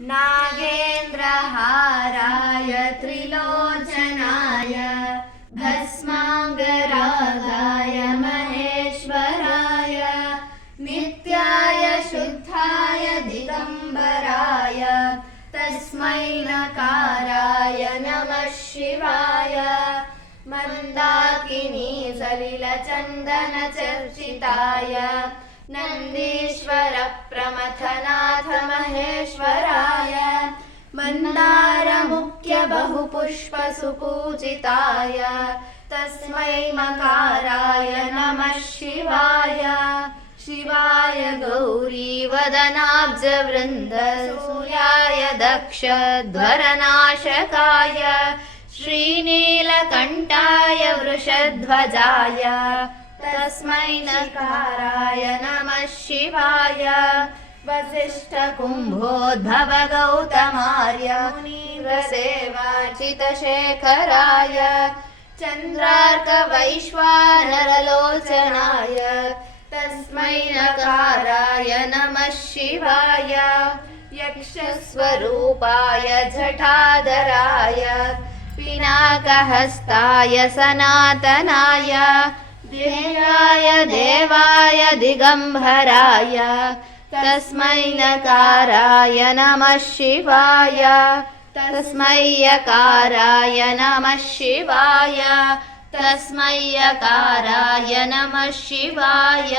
नागेन्द्रहाराय त्रिलोचनाय भस्माङ्गरागाय महेश्वराय नित्याय शुद्धाय दिगम्बराय तस्मै नकाराय नमः शिवाय मन्दाकिनी सलिलचन्दनचर्चिताय नन्दीश्वर प्रमथनाथ महेश्वराय मन्दारमुख्य बहुपुष्पसुपूजिताय तस्मै मकाराय नमः शिवाय शिवाय गौरीवदनाब्जवृन्द सूर्याय दक्षध्वरनाशकाय श्रीनीलकण्ठाय वृषध्वजाय तस्मै नकाराय नमः शिवाय वसिष्ठकुम्भोद्भव गौतमार्य मुनीन्द्रसेवार्चितशेखराय चन्द्रार्कवैश्वानरलोचनाय तस्मै नकाराय नमः शिवाय यक्षस्वरूपाय जटाधराय पिनाकहस्ताय सनातनाय ध्येयाय देवाय दिगम्बराय तस्मै नकाराय नमः शिवाय तस्मै यकाराय नमः शिवाय तस्मै यकाराय नमः शिवाय।